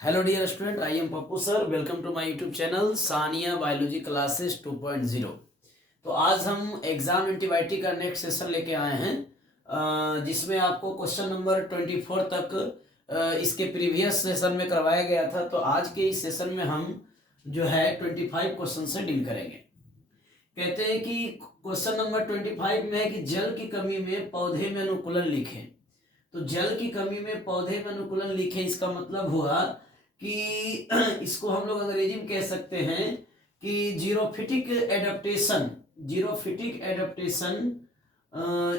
Hello dear student, I am Pappu sir. Welcome to my YouTube channel Sania biology classes 2.0। तो आज हम exam antibiotic का next session लेके आए हैं, जिसमें आपको क्वेश्चन नंबर 24 तक इसके प्रीवियस सेशन में करवाया गया था। तो आज के इस सेशन में हम जो है 25 क्वेश्चन से डील करेंगे। कहते हैं कि क्वेश्चन नंबर 25 में है कि जल की कमी में पौधे में अनुकूलन लिखें। तो जल की कमी में पौधे में अनुकूलन लिखें, इसका मतलब हुआ कि इसको हम लोग अंग्रेजी में कह सकते हैं कि जीरोफिटिक एडेप्टेशन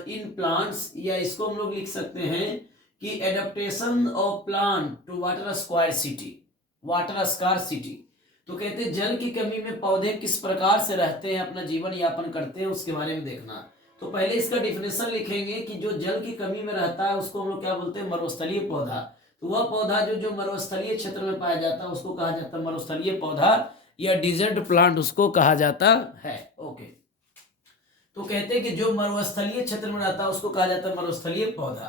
इन प्लांट्स, या इसको हम लोग लिख सकते हैं कि adaptation of plant to water scarcity. तो कहते हैं जल की कमी में पौधे किस प्रकार से रहते हैं, अपना जीवन यापन करते हैं, उसके बारे में देखना। तो पहले इसका डिफिनेशन लिखेंगे कि जो जल की कमी में रहता है उसको हम लोग क्या बोलते हैं, मरुस्थलीय पौधा। तो वह पौधा जो मरुस्थलीय क्षेत्र में पाया जाता है उसको कहा जाता है मरुस्थलीय पौधा, या डिजर्ट प्लांट उसको कहा जाता है। ओके, तो कहते हैं कि जो मरुस्थलीय क्षेत्र में रहता है उसको कहा जाता है मरुस्थलीय पौधा।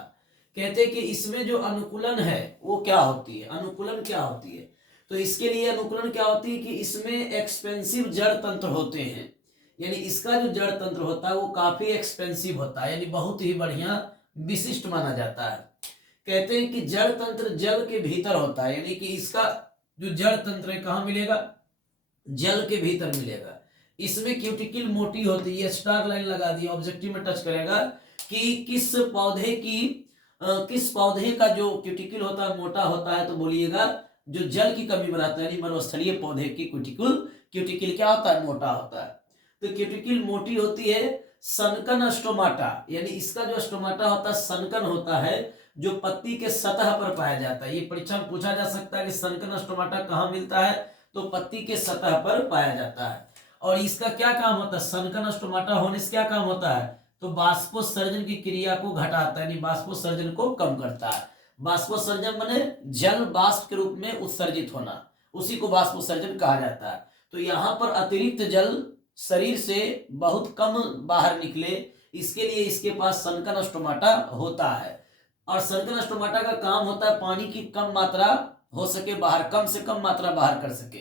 कहते हैं कि इसमें जो अनुकूलन है वो क्या होती है, अनुकूलन क्या होती है। तो इसके लिए अनुकूलन क्या होती है कि इसमें एक्सपेंसिव जड़ तंत्र होते हैं, यानी इसका जो जड़ तंत्र होता है वो काफी एक्सपेंसिव होता है, यानी बहुत ही बढ़िया विशिष्ट माना जाता है। कहते हैं कि जड़ तंत्र जल के भीतर होता है, यानी कि इसका जो जड़ तंत्र है कहाँ मिलेगा, जल के भीतर मिलेगा। इसमें क्यूटिकल मोटी होती है, स्टार लाइन लगा दी, ऑब्जेक्टिव में टच करेगा कि किस पौधे का जो क्यूटिकल होता है मोटा होता है। तो बोलिएगा जो जल की कमी में रहता है, यानी मरुस्थलीय पौधे की क्यूटिकल क्या होता है, मोटा होता है। तो क्यूटिकल मोटी होती है। सनकन स्टोमाटा, यानी इसका जो स्टोमाटा होता है सनकन होता है, जो पत्ती के सतह पर पाया जाता है। ये परीक्षा में पूछा जा सकता है कि सनकन स्टोमाटा कहाँ मिलता है, तो पत्ती के सतह पर पाया जाता है। और इसका क्या काम होता है, सनकन स्टोमाटा होने से क्या काम होता है, तो बाष्पोत्सर्जन की क्रिया को घटाता है, यानी बाष्पोत्सर्जन को कम करता है। बाष्पोत्सर्जन माने जल बाष्प के रूप में उत्सर्जित होना, उसी को बाष्पोत्सर्जन कहा जाता है। तो यहाँ पर अतिरिक्त जल शरीर से बहुत कम बाहर निकले, इसके लिए इसके पास सनकन स्टोमाटा होता है। और सनकन स्टोमाटा का काम होता है पानी की कम मात्रा हो सके बाहर, कम से कम मात्रा बाहर कर सके,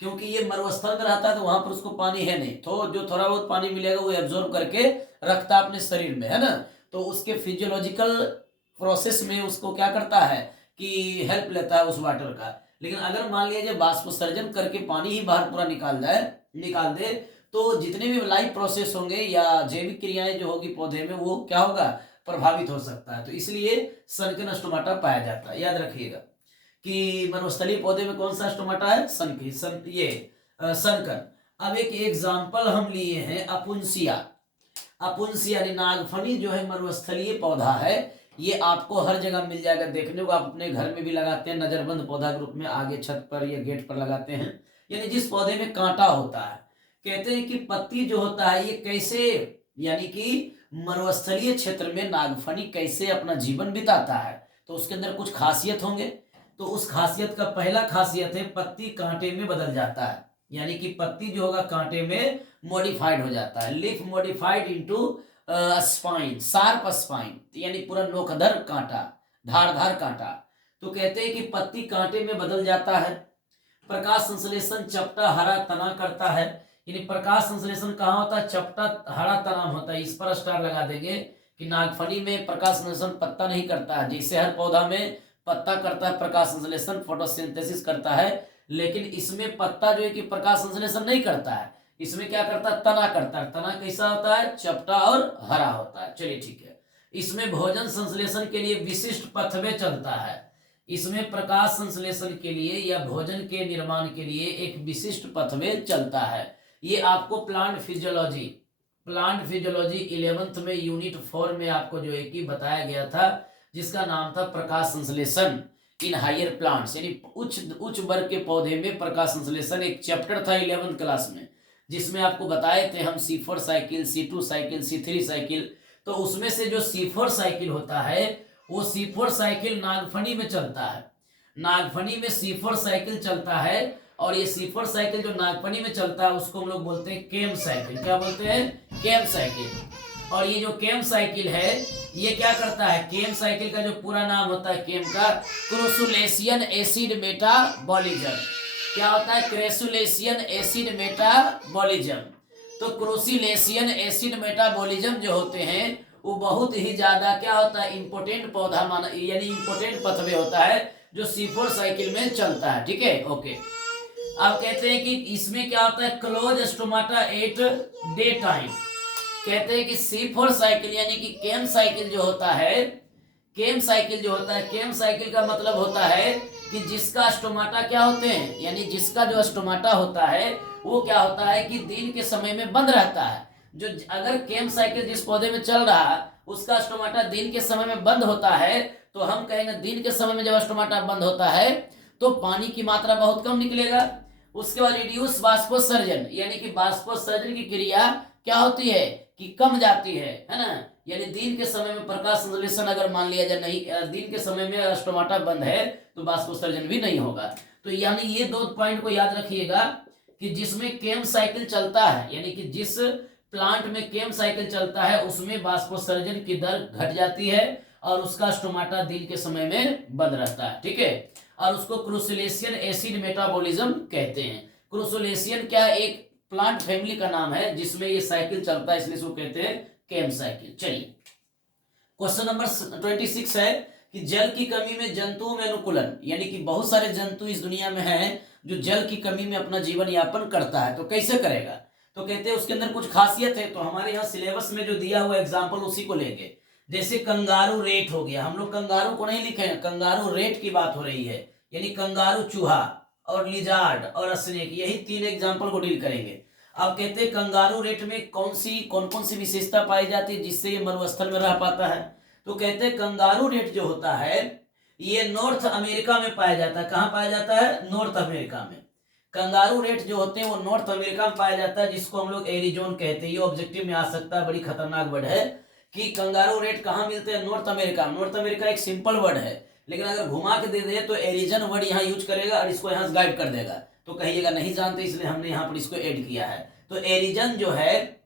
क्योंकि ये मरुस्थल में रहता है तो वहां पर उसको पानी है नहीं, तो जो थोड़ा बहुत पानी मिलेगा वो एब्जॉर्ब करके रखता है अपने शरीर में, है ना। तो उसके फिजियोलॉजिकल प्रोसेस में उसको क्या करता है कि हेल्प लेता है उस वाटर का। लेकिन अगर मान लीजिए बाष्पोत्सर्जन करके पानी ही बाहर पूरा निकाल दे, तो जितने भी लाइफ प्रोसेस होंगे या जैविक क्रियाएं जो होगी पौधे में वो क्या होगा, प्रभावित हो सकता है। तो इसलिए सनकन स्टोमाटा पाया जाता है। याद रखिएगा कि मरुस्थलीय पौधे में कौन सा स्टोमाटा है, सनकन। अब एक एग्जाम्पल हम लिए हैं अपुंसिया यानी नागफनी जो है मरुस्थलीय पौधा है। ये आपको हर जगह मिल जाएगा देखने को, आप अपने घर में भी लगाते हैं, नजरबंद पौधा के रूप में आगे छत पर या गेट पर लगाते हैं, यानी जिस पौधे में कांटा होता है। कहते हैं कि पत्ती जो होता है ये कैसे, यानी कि मरुस्थलीय क्षेत्र में नागफनी कैसे अपना जीवन बिताता है, तो उसके अंदर कुछ खासियत होंगे। तो उस खासियत का पहला खासियत है पत्ती कांटे में बदल जाता है, यानी कि पत्ती जो होगा कांटे में मॉडिफाइड हो जाता है। Leaf modified into spine, sharp spine, यानी पूरा नोकधर कांटा, धारदार कांटा। तो कहते हैं कि पत्ती कांटे में बदल जाता है। प्रकाश संश्लेषण चपटा हरा तना करता है, यानी प्रकाश संश्लेषण कहाँ होता है, चपटा हरा तना होता है। इस पर स्टार लगा देंगे कि नागफनी में प्रकाश संश्लेषण पत्ता नहीं करता है, जैसे हर पौधा में पत्ता करता है प्रकाश संश्लेषण, फोटोसिंथेसिस करता है, लेकिन इसमें पत्ता जो है कि प्रकाश संश्लेषण नहीं करता है, इसमें क्या करता है, तना करता है। तना कैसा होता है, चपटा और हरा होता है। चलिए ठीक है। इसमें भोजन संश्लेषण के लिए विशिष्ट पथवे चलता है। इसमें प्रकाश संश्लेषण के लिए या भोजन के निर्माण के लिए एक विशिष्ट पथवे चलता है। ये आपको प्लांट फिजियोलॉजी 11th में यूनिट 4 में आपको जो है कि बताया गया था, जिसका नाम था प्रकाश संश्लेषण इन हायर प्लांट्स, यानी उच्च वर्ग के पौधे में प्रकाश संश्लेषण। एक चैप्टर था 11th क्लास में, जिसमें आपको बताए थे हम C4 cycle, C2 cycle, C3 cycle. तो उसमें से जो C4 साइकिल होता है वो C4 साइकिल नागफनी में चलता है, नागफनी में C4 साइकिल चलता है। और ये C4 साइकिल जो नागफनी में चलता है उसको हम लोग बोलते हैं केम साइकिल। क्या बोलते हैं, केम साइकिल। और ये जो केम साइकिल है ये क्या करता है, केम साइकिल का जो पूरा नाम होता है केम का, क्रोसुलेशियन एसिड मेटाबॉलिज्म। क्या होता है, क्रोसुलेशियन एसिड मेटाबॉलिज्म। तो क्रोसुलेशियन एसिड मेटाबॉलिज्म जो होते हैं वो बहुत ही ज्यादा क्या होता है, इंपोर्टेंट पौधा माना, यानी इंपोर्टेंट पथवे होता है जो C4 साइकिल में चलता है। ठीक है, ओके। अब कहते हैं कि इसमें क्या होता है, close stomata at day time. कहते हैं कि C4 साइकिल यानी कि केम साइकिल जो होता है, केम साइकिल जो होता है, केम साइकिल का मतलब होता है कि जिसका स्टोमाटा क्या होते हैं, यानी जिसका जो स्टोमाटा होता है वो क्या होता है कि दिन के समय में बंद रहता है। जो अगर केम साइकिल जिस पौधे में चल रहा है उसका स्टोमाटा दिन के समय में बंद होता है, तो हम कहेंगे दिन के समय में जब स्टोमाटा बंद होता है तो पानी की मात्रा बहुत कम निकलेगा। उसके बाद रिड्यूस वाष्पोत्सर्जन, यानी कि वाष्पोत्सर्जन की क्रिया क्या होती है कि कम जाती है ना। यानी दिन के समय में प्रकाश संश्लेषण अगर मान लिया जाए नहीं, दिन के समय में स्टोमाटा बंद है तो वाष्पोत्सर्जन भी नहीं होगा। तो यानी ये दो पॉइंट को याद रखिएगा कि जिसमें केम साइकिल चलता है, यानी कि जिस प्लांट में केम साइकिल चलता है उसमें वाष्पोत्सर्जन की दर घट जाती है और उसका स्टोमाटा दिन के समय में बंद रहता है। ठीक है, और उसको क्रोसुलेशियन एसिड मेटाबॉलिज्म कहते हैं। क्रोसुलेशियन क्या, एक प्लांट फैमिली का नाम है जिसमें ये साइकिल चलता है, इसलिए इसको कहते हैं केम साइकिल। चलिए क्वेश्चन नंबर 26 है कि जल की कमी में जंतुओं में अनुकूलन, यानी कि बहुत सारे जंतु इस दुनिया में हैं जो जल की कमी में अपना जीवन यापन करता है, तो कैसे करेगा। तो कहते हैं उसके अंदर कुछ खासियत है, तो हमारे यहाँ सिलेबस में जो दिया हुआ एग्जाम्पल उसी को लेंगे। जैसे कंगारू रेट हो गया, हम लोग कंगारू को नहीं लिखे हैं, कंगारू रेट की बात हो रही है, यानी कंगारू चूहा और लिजार्ड और स्नेक, यही तीन एग्जाम्पल को डील करेंगे। अब कहते हैं कंगारू रेट में कौन कौन सी विशेषता पाई जाती है जिससे ये मरुस्थल में रह पाता है। तो कहते हैं कंगारू रेट जो होता है ये नॉर्थ अमेरिका में पाया जाता है। कहाँ पाया जाता है, नॉर्थ अमेरिका में। कंगारू रेट जो होते हैं वो नॉर्थ अमेरिका में पाया जाता है, जिसको हम लोग एरिजोन कहते हैं। ये ऑब्जेक्टिव में आ सकता है, बड़ी खतरनाक वर्ड है कि कंगारू रेट कहाँ मिलते हैं, नॉर्थ अमेरिका। नॉर्थ अमेरिका एक सिंपल वर्ड है, लेकिन अगर घुमा के दे दे तो एरिजन वर्ड यहाँ यूज करेगा और इसको यहाँ गाइड कर देगा, तो कहिएगा नहीं जानते, इसलिए हमने यहाँ पर इसको ऐड किया है। तो एरिजन जो है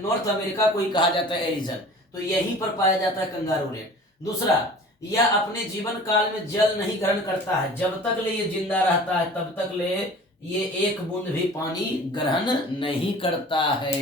नॉर्थ अमेरिका को ही कहा जाता है एरिजन, तो यहीं पर पाया जाता है कंगारू रेट। दूसरा, यह अपने जीवन काल में जल नहीं ग्रहण करता है, जब तक ले ये जिंदा रहता है तब तक ले ये एक बूंद भी पानी ग्रहण नहीं करता है।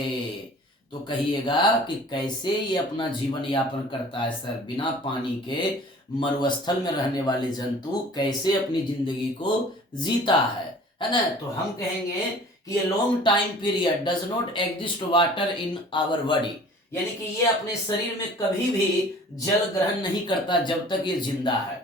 तो कहिएगा कि कैसे ये अपना जीवन यापन करता है सर, बिना पानी के मरुस्थल में रहने वाले जंतु कैसे अपनी जिंदगी को जीता है ना। तो हम कहेंगे कि ये long time period does not exist water in our body, यानी कि ये अपने शरीर में कभी भी जल ग्रहण नहीं करता जब तक ये जिंदा है।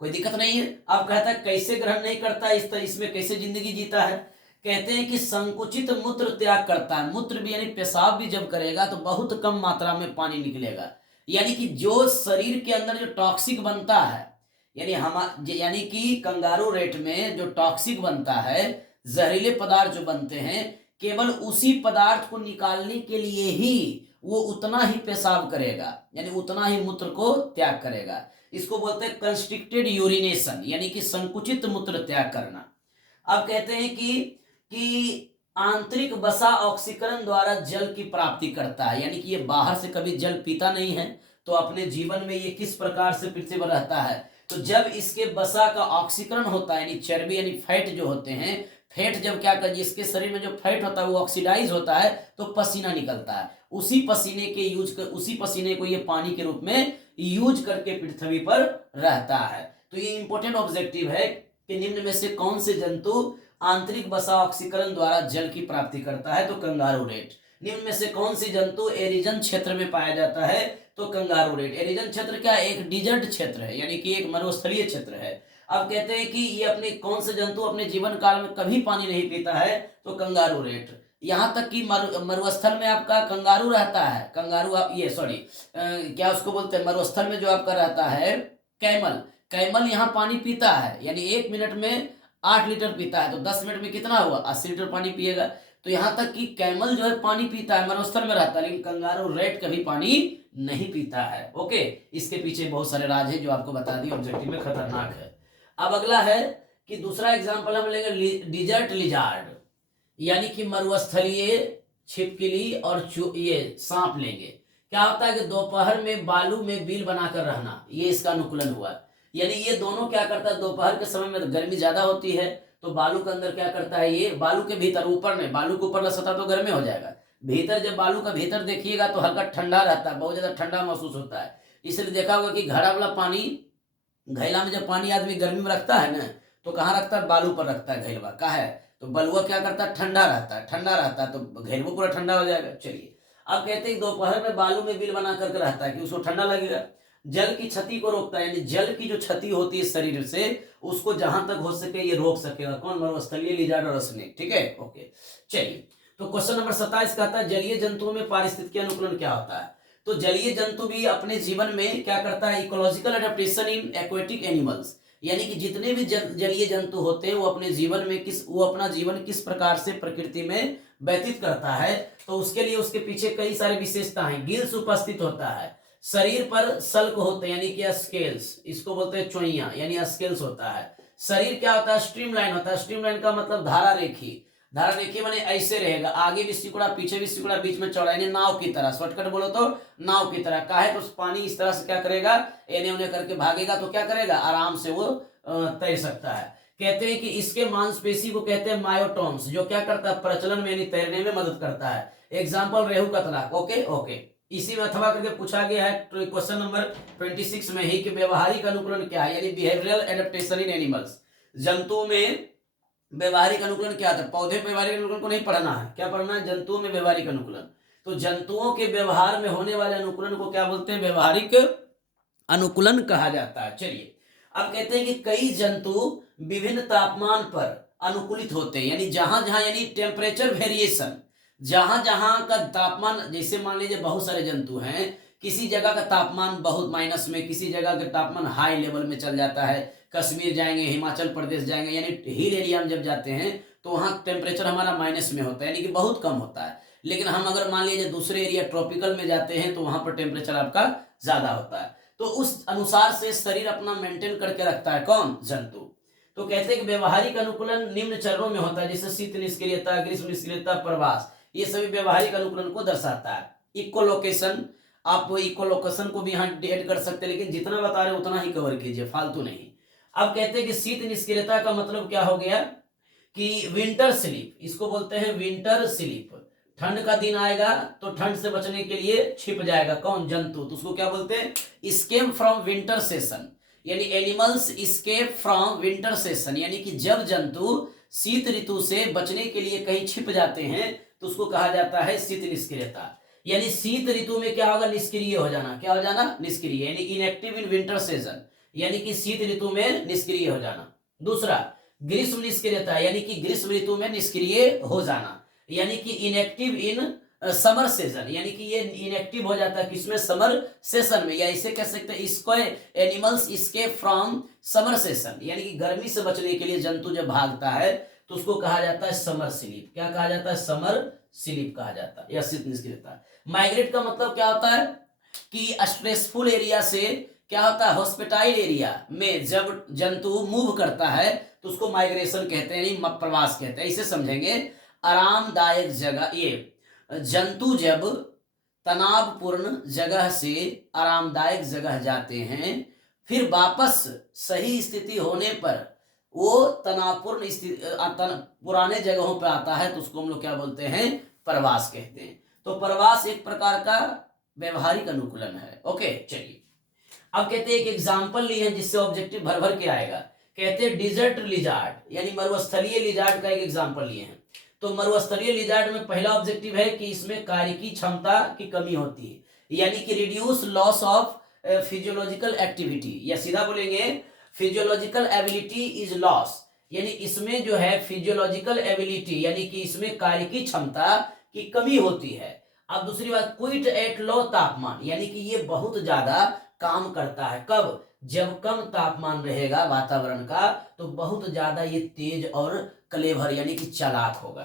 कोई दिक्कत नहीं है। अब कहता है कैसे ग्रहण नहीं करता, इसमें कैसे जिंदगी जीता है। कहते हैं कि संकुचित मूत्र त्याग करता है, मूत्र भी यानी पेशाब भी जब करेगा तो बहुत कम मात्रा में पानी निकलेगा। यानी कि जो शरीर के अंदर जो टॉक्सिक बनता है, यानी कि कंगारू रेट में जो टॉक्सिक बनता है, जहरीले पदार्थ जो बनते हैं, केवल उसी पदार्थ को निकालने के लिए ही वो उतना ही पेशाब करेगा, यानी उतना ही मूत्र को त्याग करेगा। इसको बोलते हैं कंस्ट्रिक्टेड यूरिनेशन, यानी कि संकुचित मूत्र त्याग करना। अब कहते हैं कि आंतरिक वसा ऑक्सीकरण द्वारा जल की प्राप्ति करता है, यानी कि ये बाहर से कभी जल पीता नहीं है, तो अपने जीवन में ये किस प्रकार से पृथ्वी पर रहता है। तो जब इसके वसा का ऑक्सीकरण होता है, यानी चर्बी यानी फैट जो होते हैं, फैट जब क्या कर, जिसके शरीर में जो फैट होता है वो ऑक्सीडाइज होता है तो पसीना निकलता है। उसी पसीने को ये पानी के रूप में यूज करके पृथ्वी पर रहता है। तो ये इंपॉर्टेंट ऑब्जेक्टिव है कि निम्न में से कौन से जंतु आंतरिक वसा ऑक्सीकरण द्वारा जल की प्राप्ति करता है, तो कंगारू रेट। निम्न में से कौन सी जंतु एरिजन क्षेत्र में पाया जाता है, तो कंगारू रेट। एरिजन क्षेत्र क्या, एक डिजर्ट क्षेत्र है, यानी कि एक मरुस्थलीय क्षेत्र है। अब कहते हैं कि ये अपने कौन से जंतु अपने जीवन काल में कभी पानी नहीं पीता है, तो कंगारू रेट। यहाँ तक कि मरुस्थल में आपका कंगारू रहता है, कंगारू आप ये सॉरी क्या उसको बोलते हैं, मरुस्थल में जो आपका रहता है कैमल यहाँ पानी पीता है, यानी 1 मिनट में 8 लीटर पीता है, तो 10 मिनट में कितना हुआ, 80 लीटर पानी पिएगा। तो यहाँ तक कि कैमल जो है पानी पीता है, मरुस्थल में रहता है, लेकिन कंगारू रेट कभी पानी नहीं पीता है। ओके, इसके पीछे बहुत सारे राज हैं जो आपको बता दिए, ऑब्जेक्टिव में खतरनाक है। अब अगला है कि दूसरा एग्जाम्पल हम लेंगे डिजर्ट लिजार्ड, यानी कि मरुस्थलीय छिपकली और ये सांप लेंगे। क्या होता है कि दोपहर में बालू में बिल बनाकर रहना, ये इसका अनुकूलन हुआ। यानी ये दोनों क्या करता है, दोपहर के समय में गर्मी ज्यादा होती है तो बालू के अंदर क्या करता है, ये बालू के भीतर ऊपर में, बालू के ऊपर सतह तो गर्म हो जाएगा, भीतर जब बालू का भीतर देखिएगा तो हल्का ठंडा रहता है, बहुत ज्यादा ठंडा महसूस होता है। इसलिए देखा होगा कि घड़ा वाला पानी, घैला में जब पानी आदमी गर्मी में रखता है ना तो कहाँ रखता है, बालू पर रखता है घैलवा का है, तो बलुआ क्या करता है, ठंडा रहता है, ठंडा रहता है तो घैलवा पूरा ठंडा हो जाएगा। चलिए अब कहते हैं दोपहर में बालू में बिल बना करके रहता है कि उसको ठंडा लगेगा। जल की क्षति को रोकता है, यानी जल की जो क्षति होती है शरीर से उसको जहां तक हो सके ये रोक सकेगा। कौन, मरुस्थलीय लिजार्ड और स्नेक। ठीक है, ओके। चलिए तो क्वेश्चन नंबर 27 कहता है जलीय जंतुओं में पारिस्थितिकी अनुकूलन क्या होता है। तो जलीय जंतु भी अपने जीवन में क्या करता है, ecological adaptation in aquatic animals, यानी कि जितने भी जलीय जंतु होते हैं वो अपने जीवन में वो अपना जीवन किस प्रकार से प्रकृति में व्यतीत करता है, तो उसके लिए उसके पीछे कई सारे विशेषता हैं। गिल्स उपस्थित होता है, शरीर पर सल्क होते हैं यानी कि स्केल्स, इसको बोलते हैं चोइया यानी स्केल्स होता है। शरीर क्या होता है, स्ट्रीमलाइन होता है। स्ट्रीमलाइन का मतलब धारा रेखी, धारा रेखी माने ऐसे रहेगा, आगे भी सिकुड़ा पीछे भी सिकुड़ा बीच में चौड़ा, यानी नाव की तरह, शॉर्टकट बोलो तो नाव की तरह का है। तो पानी इस तरह से क्या करेगा, एने ओने करके भागेगा तो क्या करेगा, आराम से वो तैर सकता है। कहते हैं कि इसके मांसपेशी को कहते हैं मायोटोन्स, जो क्या करता है, प्रचलन में यानी तैरने में मदद करता है। एग्जाम्पल रेहू कतला। ओके ओके, इसी में अथवा करके पूछा गया है क्वेश्चन नंबर 26 में ही कि व्यवहारिक अनुकूलन क्या है, यानी बिहेवियरल एडेप्टेशन इन एनिमल्स। जंतुओं में व्यवहारिक अनुकूलन क्या था, पौधे में व्यवहारिक अनुकूलन को नहीं पढ़ना है, क्या पढ़ना है, जंतुओं में व्यवहारिक अनुकूलन। तो जंतुओं के व्यवहार में होने वाले अनुकूलन को क्या बोलते हैं, व्यवहारिक अनुकूलन कहा जाता है। चलिए अब कहते हैं कि कई जंतु विभिन्न तापमान पर अनुकूलित होते हैं, यानी जहां जहां, यानी टेम्परेचर वेरिएशन, जहां जहां का तापमान, जैसे मान लीजिए बहुत सारे जंतु हैं, किसी जगह का तापमान बहुत माइनस में, किसी जगह का तापमान हाई लेवल में चल जाता है। कश्मीर जाएंगे, हिमाचल प्रदेश जाएंगे, यानी हिल एरिया में जब जाते हैं तो वहां टेम्परेचर हमारा माइनस में होता है, यानी कि बहुत कम होता है। लेकिन हम अगर मान लीजिए दूसरे एरिया ट्रॉपिकल में जाते हैं तो वहां पर टेम्परेचर आपका ज्यादा होता है। तो उस अनुसार से शरीर अपना मेंटेन करके रखता है कौन, जंतु। तो कहते हैं कि व्यवहारिक अनुकूलन निम्न चरणों में होता है, जैसे शीत निष्क्रियता, ग्रीष्म निष्क्रियता, प्रवास, ये सभी व्यवहारिक अनुकूलन को दर्शाता है। इकोलोकेशन, आप इकोलोकेशन को भी यहाँ ऐड कर सकते हैं, लेकिन जितना बता रहे उतना ही कवर कीजिए, फालतू नहीं। अब कहते हैं कि शीत निष्क्रियता का मतलब क्या हो गया कि विंटर स्लीप, इसको बोलते हैं विंटर स्लीप। ठंड का दिन आएगा तो ठंड से बचने के लिए छिप जाएगा कौन, जंतु, तो उसको क्या बोलते हैं, स्केप फ्रॉम विंटर सेशन, यानी animals escape from winter session, यानी कि जब जंतु शीत ऋतु से बचने के लिए कहीं छिप जाते हैं तो उसको कहा जाता है शीत निष्क्रियता। यानी शीत ऋतु में क्या होगा, निष्क्रिय हो जाना, क्या हो जाना, निष्क्रिय, यानी इनएक्टिव इन विंटर सीजन, यानी कि शीत ऋतु में निष्क्रिय हो जाना। दूसरा ग्रीष्म निष्क्रियता, यानी कि ग्रीष्म ऋतु में निष्क्रिय हो जाना, यानी कि इनएक्टिव इन समर सीजन, यानी कि ये इनएक्टिव हो जाता है किसमें, समर सेशन में, या इसे कह सकते हैं इसको animals escape from summer session, यानी कि गर्मी से बचने के लिए जंतु जब भागता है तो उसको कहा जाता है समर स्लीप। क्या कहा जाता है, समर स्लीप कहा जाता है, या शीत निष्क्रियता। माइग्रेट का मतलब क्या होता है कि स्ट्रेसफुल एरिया से क्या होता है, हॉस्पिटाइल एरिया में जब जंतु मूव करता है तो उसको माइग्रेशन कहते हैं, यानी प्रवास कहते हैं। इसे समझेंगे, आरामदायक जगह, ये जंतु जब तनावपूर्ण जगह से आरामदायक जगह जाते हैं फिर वापस सही स्थिति होने पर वो तनावपूर्ण स्थिति पुराने जगहों पर आता है तो उसको हम लोग क्या बोलते हैं, प्रवास कहते हैं। तो प्रवास एक प्रकार का व्यवहारिक अनुकूलन है। ओके चलिए अब कहते हैं एक एग्जाम्पल लिए हैं जिससे ऑब्जेक्टिव भर भर के आएगा। कहते हैं डिजर्ट लिजार्ड, यानी मरुस्थलीय लिजार्ड का एक एग्जाम्पल लिए हैं। तो मरुस्थलीय लिजार्ड में पहला ऑब्जेक्टिव है कि इसमें कार्य की क्षमता की कमी होती है, यानी कि reduce loss of physiological activity, या सीधा बोलेंगे फिजियोलॉजिकल एबिलिटी इज लॉस, यानी इसमें जो है फिजियोलॉजिकल एबिलिटी यानी कि इसमें कार्य की क्षमता की कमी होती है। अब दूसरी बात, क्विट एट लो तापमान, यानी कि ये बहुत ज्यादा काम करता है, कब, जब कम तापमान रहेगा वातावरण का तो बहुत ज्यादा ये तेज और क्लेवर यानी कि चालाक होगा।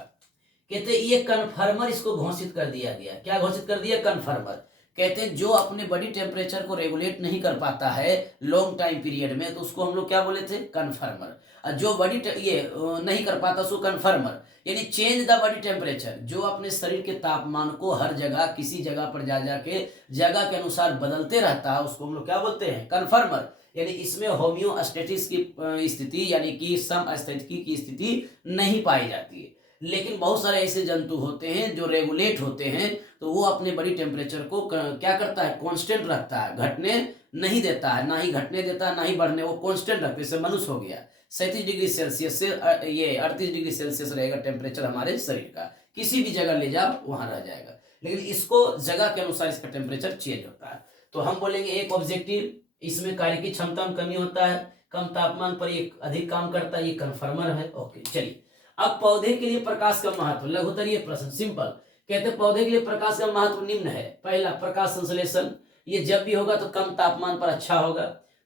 कहते ये कन्फर्मर इसको घोषित कर दिया गया, क्या घोषित कर दिया, कन्फर्मर। कहते हैं जो अपने बॉडी टेम्परेचर को रेगुलेट नहीं कर पाता है लॉन्ग टाइम पीरियड में, तो उसको हम लोग क्या बोले थे, कन्फर्मर। और जो बॉडी नहीं कर पाता उसको कन्फर्मर, यानी चेंज द बॉडी टेम्परेचर, जो अपने शरीर के तापमान को हर जगह किसी जगह पर जा जाके जगह के अनुसार बदलते रहता है, उसको हम लोग क्या बोलते हैं, कन्फर्मर। यानी इसमें होम्योस्टेटिक्स की स्थिति यानी कि समस्थैतिकी की स्थिति नहीं पाई जाती है। लेकिन बहुत सारे ऐसे जंतु होते हैं जो रेगुलेट होते हैं, तो वो अपने बॉडी टेम्परेचर को क्या करता है, कांस्टेंट रखता है, घटने नहीं देता है, ना ही घटने देता है ना ही बढ़ने, वो कांस्टेंट रखते। जैसे मनुष्य हो गया 37 डिग्री सेल्सियस से ये 38 डिग्री सेल्सियस रहेगा टेम्परेचर हमारे शरीर का, किसी भी जगह ले जाओ वहां रह जाएगा। लेकिन इसको जगह के अनुसार इसका टेम्परेचर चेंज होता है। तो हम बोलेंगे एक ऑब्जेक्टिव, इसमें कार्य की क्षमता में कमी होता है, कम तापमान पर ये अधिक काम करता है, ये कन्फर्मर है। ओके चलिए, अब पौधे के लिए प्रकाश का महत्व, लघुत्तरीय प्रश्न, सिंपल। कहते पौधे के लिए प्रकाश का महत्व निम्न है। पहला, प्रकाश संश्लेषण, ये जब भी होगा तो कम तापमान पर अच्छा होगा।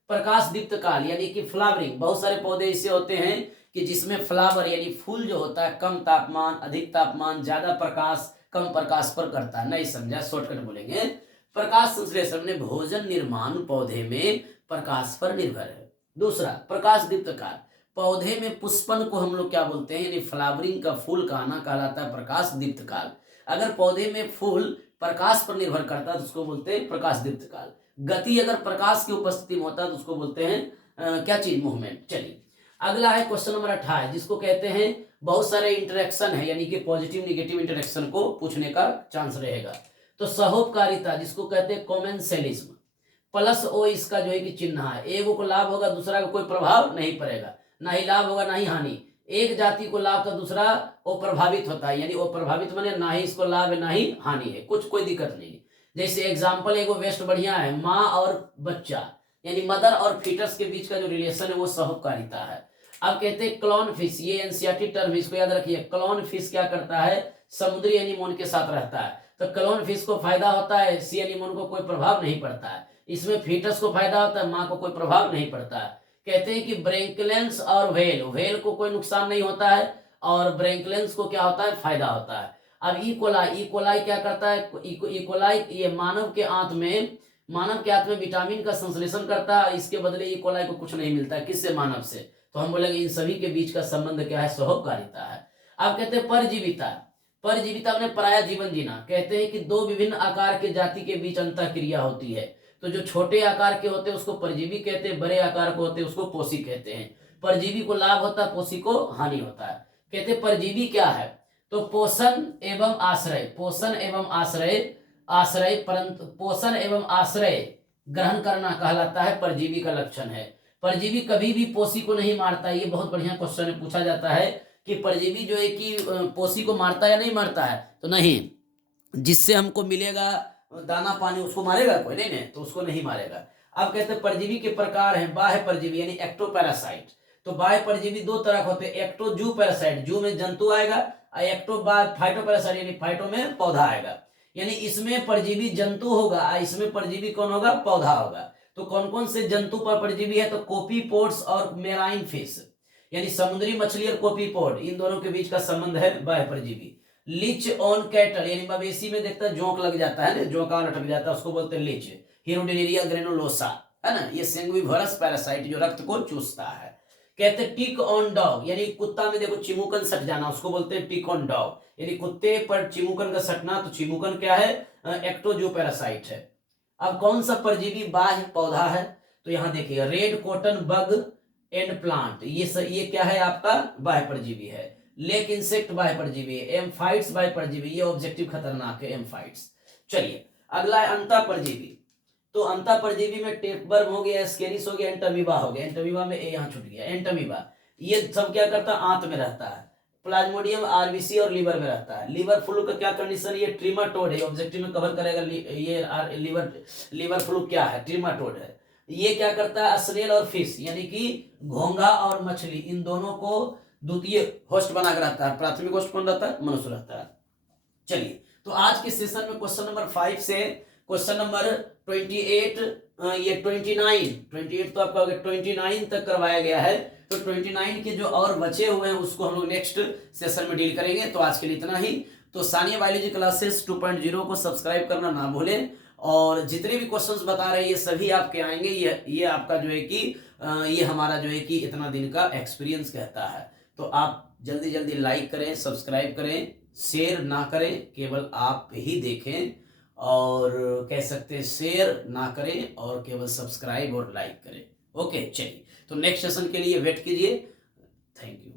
प्रकाश दीप्त काल यानी कि फ्लावरिंग, बहुत सारे पौधे ऐसे होते हैं कि जिसमें फ्लावर यानी फूल जो होता है कम तापमान, अधिक तापमान, ज्यादा प्रकाश, कम प्रकाश पर करता है। नहीं समझा, शॉर्टकट बोलेंगे। प्रकाश संश्लेषण में भोजन निर्माण पौधे में प्रकाश पर निर्भर है। दूसरा, प्रकाश दीप्त काल, पौधे में पुष्पन को हम लोग क्या बोलते हैं, यानी फ्लावरिंग का फूल का आना कहलाता है प्रकाश दीप्त काल। अगर पौधे में फूल प्रकाश पर निर्भर करता है तो उसको बोलते हैं प्रकाश दीप्त काल। गति अगर प्रकाश की उपस्थिति में होता है तो उसको बोलते हैं क्या चीज, मूवमेंट। चलिए अगला है क्वेश्चन नंबर 28, जिसको कहते हैं बहुत सारे इंटरेक्शन है, यानी कि पॉजिटिव निगेटिव इंटरेक्शन को पूछने का चांस रहेगा। तो सहोपकारिता जिसको कहते हैं कॉमेंसेलिज्म, प्लस ओ इसका जो है कि चिन्ह है, एक को लाभ होगा दूसरा का कोई प्रभाव नहीं पड़ेगा, ना ही लाभ होगा ना ही हानि। एक जाति को लाभ तो दूसरा वो प्रभावित होता है, यानी वो प्रभावित माने ना ही इसको लाभ है ना ही हानि है, कुछ कोई दिक्कत नहीं है। जैसे एग्जाम्पल एगो वेस्ट बढ़िया है, माँ और बच्चा यानी मदर और फीटस के बीच का जो रिलेशन है वो सहोपकारिता है। अब कहते हैं क्लॉन फिश, ये एनसीईआरटी टर्म, इसको याद रखिए। क्लॉन फिश क्या करता है, समुद्री एनीमोन के साथ रहता है, तो क्लॉन फिश को फायदा होता है, सी एनीमोन को कोई प्रभाव नहीं पड़ता है। इसमें फीटस को फायदा होता है, माँ को कोई प्रभाव नहीं पड़ता है। कहते हैं कि ब्रैंकलेंस और व्हेल को कोई नुकसान नहीं होता है, और ब्रैंकलेंस को क्या होता है, फायदा होता है। अब इकोलाई क्या करता है, इकोलाई ये मानव के आंत में विटामिन का संश्लेषण करता है, इसके बदले इकोलाई को कुछ नहीं मिलता है, किससे, मानव से। तो हम बोलेंगे इन सभी के बीच का संबंध क्या है, सहोपकारिता है। अब कहते हैं परजीविता में पराया जीवन जीना। कहते हैं कि दो विभिन्न आकार के जाति के बीच अंतःक्रिया होती है, तो जो छोटे आकार के होते हैं उसको परजीवी कहते हैं, बड़े आकार के होते हैं उसको पोषी कहते हैं। परजीवी को लाभ होता है, पोषी को हानि होता है। कहते हैं परजीवी क्या है, तो पोषण एवं आश्रय ग्रहण करना कहलाता है, परजीवी का लक्षण है। परजीवी कभी भी पोषी को नहीं मारता। ये बहुत बढ़िया क्वेश्चन है, पूछा जाता है कि परजीवी जो है कि पोषी को मारता है या नहीं मारता है, तो नहीं, जिससे हमको मिलेगा दाना पानी उसको मारेगा कोई, नहीं, तो उसको नहीं मारेगा। अब कहते हैं परजीवी के प्रकार हैं, बाह्य परजीवी यानी एक्टोपैरासाइट। तो बाह्य परजीवी दो तरह के होते हैं, एक्टो जू पैरासाइट, जू में जंतु आएगा, और एक्टो फाइटोपैरासाइट यानी फाइटो में पौधा आएगा। यानी इसमें परजीवी जंतु होगा, इसमें परजीवी कौन होगा, पौधा होगा। तो कौन कौन से जंतु पर परजीवी है, तो कोपीपोड्स और मेराइन फिश, यानी समुद्री मछली और कोपीपोड, इन दोनों के बीच का संबंध है बाह्य परजीवी। लिच ऑन कैटल यानी मवेशी में देखता है जोंक लग जाता है ना, जोंका लटक जाता है, उसको बोलते हैं लिच। हिरोडेरिया ग्रेनुलोसा है ना, ये सेंग्विवरस पैरासाइट जो रक्त को चूसता है। कहते हैं टिक ऑन डॉग, यानी कुत्ता में देखो चिमुकन सट जाना, उसको बोलते हैं टिक ऑन डॉग, यानी कुत्ते पर चिमुकन का सटना। तो चिमुकन क्या है, एक्टोजू पैरासाइट है। अब कौन सा परजीवी बाह्य पौधा है, तो यहाँ देखिए red cotton bug and plant, ये क्या है आपका बाह्य परजीवी है। लेक इंसेक्ट बाह्य परजीवी है। एम्फाइट्स बाह्य परजीवी, ये ऑब्जेक्टिव खतरनाक है एम्फाइट्स। चलिए अगला है अंतः परजीवी। तो अंतः परजीवी में टेपवर्म हो गया, स्केरिस हो गया, एंटमीबा हो गया। एंटमीबा में ए यहाँ छूट गया, एंटमीबा ये सब क्या करता है, आंत में रहता है। प्लाज्मोडियम आरबीसी और लीवर में रहता है। लीवर फ्लू का क्या कंडीशन, ये ट्रीमाटोड है, ऑब्जेक्टिव में कवर करेगा। ये लीवर फ्लू क्या है, ट्रीमाटोड है। ये क्या करता है, स्नेल और फिश यानी कि घोंघा और मछली, इन दोनों को द्वितीय होस्ट बनाकर रहता है। प्राथमिक होस्ट कौन रहता है, मनुष्य रहता है। चलिए तो आज के सेशन में क्वेश्चन नंबर 5 से क्वेश्चन नंबर 28 ये 29 तो आपका 29 तक करवाया गया है। तो 29 के जो और बचे हुए हैं उसको हम लोग नेक्स्ट सेशन में डील करेंगे। तो आज के लिए इतना ही। तो सानिया बायोलॉजी क्लासेस 2.0 को सब्सक्राइब करना ना भूलें, और जितने भी क्वेश्चंस बता रहे हैं ये सभी आपके आएंगे। ये आपका जो है कि ये हमारा जो है कि इतना दिन का एक्सपीरियंस कहता है। तो आप जल्दी जल्दी लाइक करें, सब्सक्राइब करें, शेयर ना करें, केवल आप ही देखें, और कह सकते हैं शेयर ना करें और केवल सब्सक्राइब और लाइक करें। ओके, चलिए तो नेक्स्ट सेशन के लिए वेट कीजिए। Thank you.